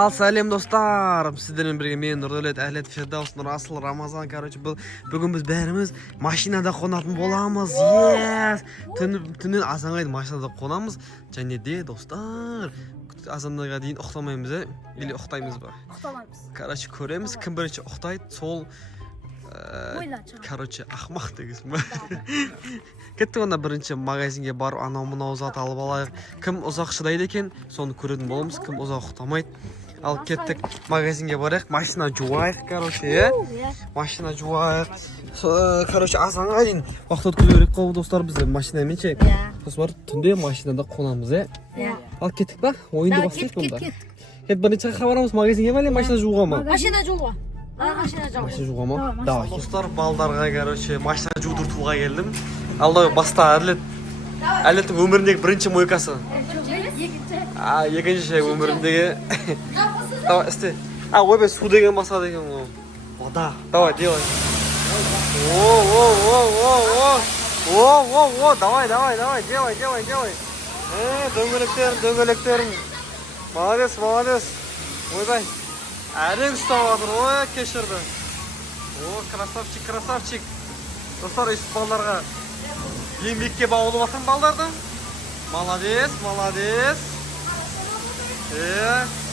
Сәлем достар, сіздермен бірге мен Нұрдәулет, Әхлет, Фирдаус, Нұрасыл, Рамазан, бүгін біз бәріміз машинада қонатын боламыз. Түннен азанға дейін машинада қонамыз. Және де достар, азанға дейін ұқтамаймыз, или ұқтаймыз ба? Ұқтамаймыз. Көреміз, кім бірінші ұқтайды, сол ақмақ дегізім ба? Кеттік онда бірінші магазинге барып, анау-мынау зат алып алайық. Кім ұзақ шыдайды екен, соны көретін боламыз, кім ұзақ ұқтамайды. Ал кеттік магазинге барайық, машина жуайық, машина жуайық. Азанға дейін уақыт өткізу керек қой достар, бізде машинамен ше. Сосын түнде машинада қонамыз, Ал кеттік па? Ойынды бастайық онда. Кет бірінші қабарамыз магазинге ма, машина жууға ма? Машина жууға. Машина жууға ма? Давай. Достар, балдарға, машина жуудыртуға келдім. Алда баста Әділеттің өміріндегі бірінші мойкасы. Екінші өміріндегі. Давай, істе. Ойбай, су деген басқа деген ғой. Вода. Давай, делай. Давай, делай. Дөңгелектерін. Молодец. Ойбай. Әрең ұстап жатыр, кешірді. Красавчик. Достар, өйстіп балдарға еңбекке баулып жатырмын балдарды. Молодец.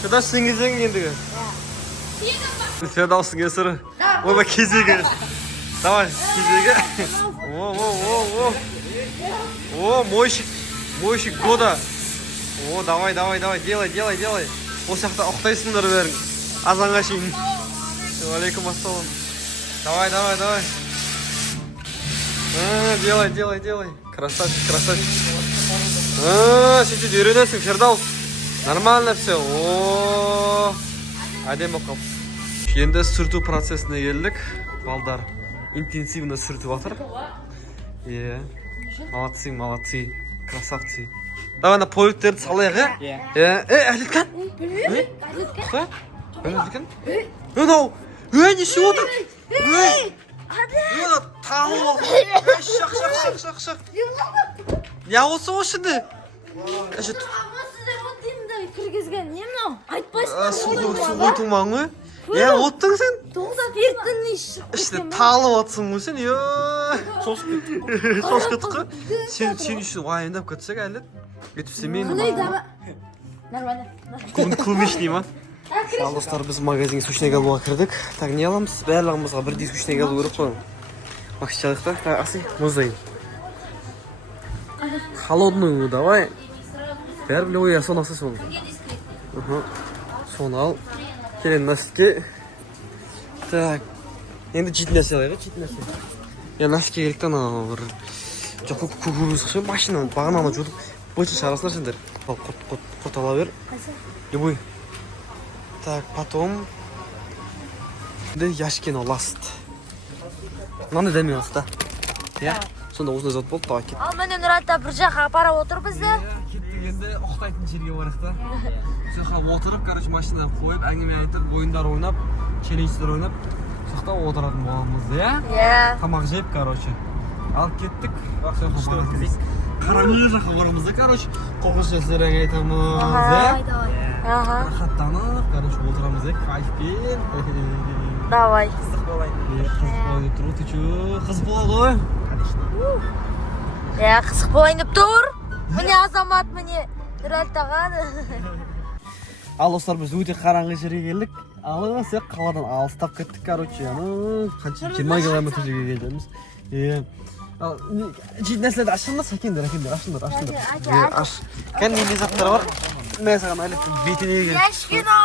Фирдаус сен кезегің ендігі. Фирдаусын кесірі. Ойбай, кезегі. Давай, кезегі. Мойщик года. Давай, делай. Осы жақта ұқтайсыңдар бәрің. Азанға шейін. Алейкум ассалам. Давай. Делай. Красавчик. Сөйтіп үйренесің, Фирдаус. Нормально все. Әдемі қап. Енді сүрту процесіне келдік. Балдар интенсивно сүртіп жатыр. Молодцы. Красавцы. Давай на поликтерді салайық, Әділеткен? Әділеткен? Неше отыр? Тауы. Шақ. Не осы ішінде? Сіздер отдеймді кіргізген, не мынау? Айтпайсың. Су қойтылмаң ғой? Оттың сен? Тоғызат ертін ішінде талып атсың ғой сен? Шош кеттік қой? Сен үшін уайымдап көтсек әлі? Өтіпсе мен... Клубничный ма? Ал достар, біз магазинге сушнеге алуға кірдік. Так, не аламыз? Бәрлігімізға бірдей сушнеге алу керек қой. Макс чалайық та? Так, Асый, мұздайын. Холодную давай. Бәрі я соны асы соны. Соны ал. Келен нәсіпке. Так. Енді жейтін нәрсе алайық, жейтін нәрсе. Нәсіпке керектен бір... Жоқ, көкөз қышын машинаны бағананы жудық. Бойсын шарасынар сендер. Құрт ала бер. Любой. Так, потом... Яшкино ласт. Мынаны дәмен алсыз да. Сонда осындай зат болды, давай кет. Ал мені Нұратта бір жаққа апара отыр бізді. Енді ұқтайтын жерге барық та. Соққа отырып, машинадан қойып, әңгіме айтып, ойындар ойнап, челлендждер ойнап, соқта отыратын боламыз, Тамақ жеп, Ал кеттік. Қарамелі жаққа барамыз да, қоқыс жәсілерің айтамыз, Рахаттанып, отырамыз, кайфпен. Давай. Қызық болайын деп тұр, ты чё? Қызық болады ғой? Қызық болайын деп тұр. Міне азамат, міне Нұраттаған. Ал достар, біз өте қараңғы жерге келдік. Алыңыз, қаладан алыстап кеттік, қанша 20 километр жерге келдіміз. Жейтін нәрселерді ашыңдар, сәкендер, ашыңдар. Аш. Кәдімгі заттар бар. Мен саған әлеттің бетіне келген. Яшкино.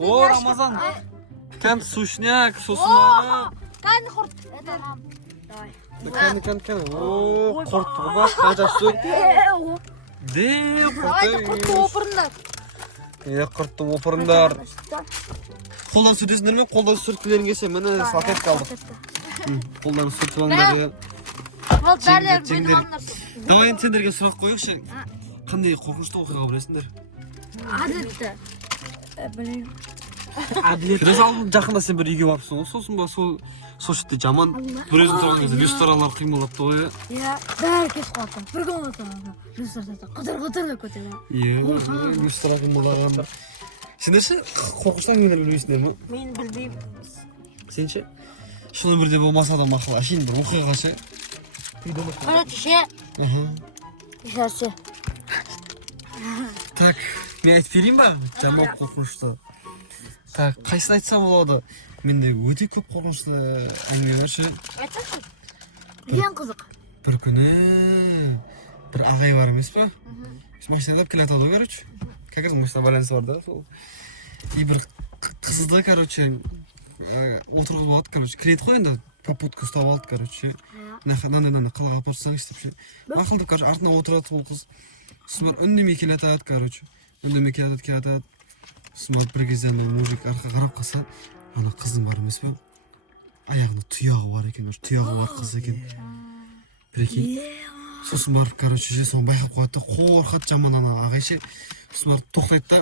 Рамазан. Кән сушняк, сусынағы. Кән құрт. Кән. Құрт бар, қанша сөк. Құртты опырындар. Құртты опырындар. Қолдан сүртесіңдер ме? Қолдан сүрткілерін келсе, мені салқет қалды. Қолдан сүртіп алыңдар. Давай сендерге сұрақ қойықшы. Қандай қорқынышты оқиға білесіңдер? Әділетті. Білейм. Әділет. Фирдос алдын жақында сен бір үйге барыпсың ғой, сосын ба сол жерде жаман бір өзің тұрған кезде люстралар қимылдапты ғой. Иә, бәрі кетіп қалды. Бір күн отырды. Люстрада қыдыр деп көтерді. Иә, люстра қимылдаған. Сендер ше қорқыштан нелер білмейсіңдер ме? Мен білмеймін. Сен ше? Шын өмірде болмаса да мақұл, әшейін бір оқиға ше. Короче, ше. Ешнәрсе. Так, мен айтып берейін ба? Жаман қорқынышты. Так, қайсысын айтсам болады? Менде өте көп қорқынышты әңгіме бар ше. Айтсаңшы. Ең қызық. Бір күні бір ағай бар емес па? Машинада келе жатады ғой, короче. Как раз машина байланысы бар да, сол. И бір қызды, короче, отырғызып алды, короче. Кіреді ғой енді, попутка ұстап алды, короче. Нандай қалаға апарып салсаңшы деп ше. Мақұл деп, короче, артына отырады ол қыз. Сосын үндемей келе жатады, короче. Үндемей келе жатады. Сосын бір кезде мужик арқа қарап қалса, ана қыздың бар емес па? Аяғында тұяғы бар екен, тұяғы бар қыз екен. Прикинь. Сосын барып, короче, соны байқап қояды да, қорқады жаман ана ағай ше. Сосын барып тоқтайды да.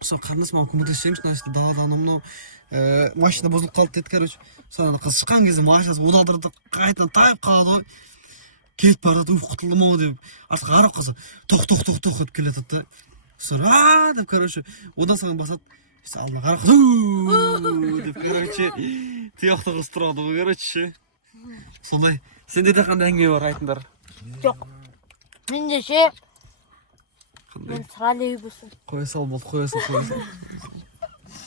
Сосын қарындас маған көмектесеміз, мына далада анау машина бұзылып қалды деді, короче. Сосын ана қыз шыққан кезде машинасы одалдырды, қайтадан тайып қалады ғой. Кетіп барады, құтылдым ау деп. Артқа қарап қалса, тоқ деп келе жатады да. Сосын деп, короче, одан саған басады. Алдына қарап деп, короче, тұяқты қыз тұрады ғой, короче. Сондай, сенде де қандай әңгіме бар айтыңдар? Жоқ. Менде ше. Мен троллейбусым. Қоя сал болды, қоя сал.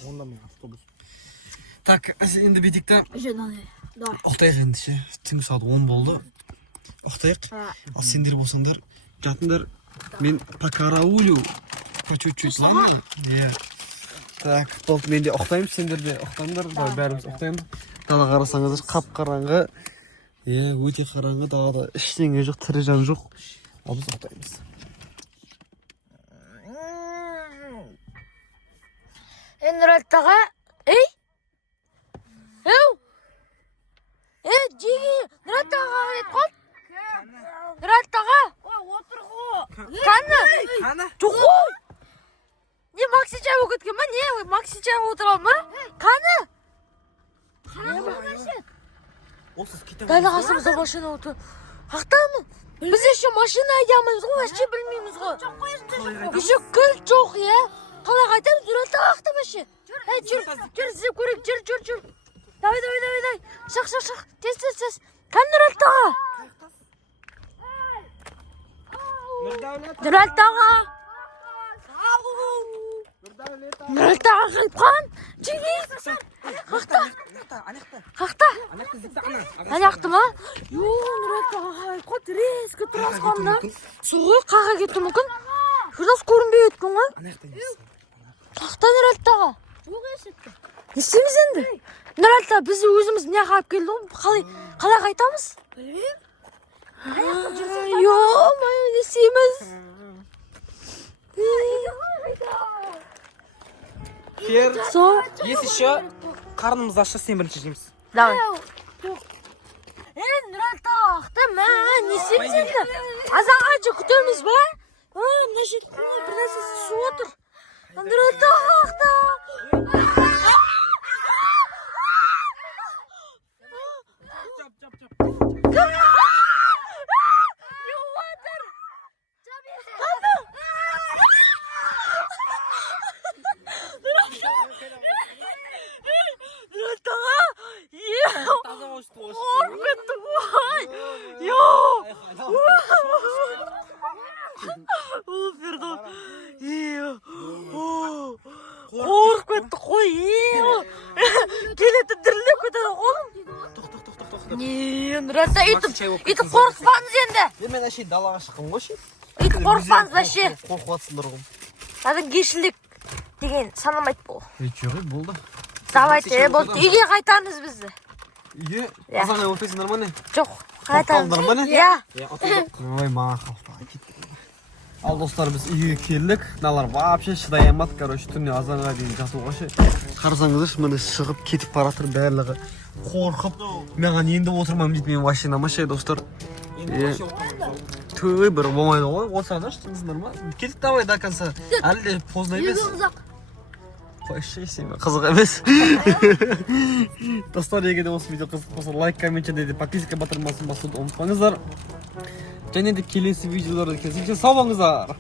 Онда мен автобус. Так, енді бетік та. Давай. Ұқтайық енді ше. Түнгі сағат 10 болды. Ұқтайық. Ал сендер болсаңдар, жатыңдар. Мен покараулю. По чуть-чуть, ладно? Иә. Так, болды, мен де ұқтаймын, сендер де ұқтаңдар. Бәріміз ұқтаймыз. Дала қарасаңыздар, қап-қараңғы. Иә, өте қараңғы, далада ештеңе жоқ, тірі жан жоқ. Ал біз ұқтаймыз. Нұраттаға, жеге, Нұраттаға қарайт қол. Нұраттаға. Отыр қол. Қаны? Жоқ қой. Не, Макси жайып өкеткен ма? Не, Макси жайып отыра ма? Қаны? Дәлі қасымызда машина отыр. Ақтамын. Біз еше машина айдамыз ғой, әше білмейміз ғой. Еше кіл жоқ, е. Қалай қайтамыз, Нұраттаға ақтам әше. Жүр, іздеп көрек, жүр. Давай. Шақ. Тез. Қан Нұраттаға. Нұраттаға қалып қан. Жеге. Қақта. Аяқты ма? Нұраттаға қалып қан. Резкі тұрас қанды. Сұғы қаға кетті мүмкін. Жұрдас көрінбей өткен ғой. Қақта Нұраттаға. Естеміз енді? Нұраттаға біз өзіміз не қалып келді ғой. Қалай қайтамыз? Ё-моё, не істейміз. Фер, Сол. если еще қарнымыз ашса, сен бірінші жейміз. Давай. Нұраттаға ақтам, не істейміз енді? Азанға жа күтеміз ба? Мына жерде бір нәрсесі су отыр. Нұраттаға ақтам. Қорқып кетті қой, келеді дірілеп кетеді қолым. Нұраттаға үйтіп қорқыпаңыз енді. Мен әше далаға шыққым ғой ше. Үйтіп қорқыпаңыз әше. Қорқып атсыңдар ғой. Адамгершілік деген санамайды бұл. Жоқ, болды. Давайте, болды. Үйге қайтамыз бізді. Үйге? Азан өтпейсіңдер ма не? Жоқ, қайтамыз. Тоқталыңдар ма не? Иә. Ой, мақалта. Ал достар, біз үйге келдік. Налар вообще шыдай алмады, короче, түнде азанға дейін жатуға ше. Қарасаңыздар, міне шығып кетіп баратыр барлығы. Қорқып, маған енді отырмам дейді мен машинама ше, достар. Төй бір болмайды ғой, отырсаңдар, шыңыздар ма? Кетіп давай до конца. Әлі де поздно емес. Қойшы қызық емес. Достар, егер де осы видео қызық болса, лайк, коммент және де подписка батырмасын басуды ұмытпаңыздар. Және де келесі видеоларда кездескенше сау болыңыздар.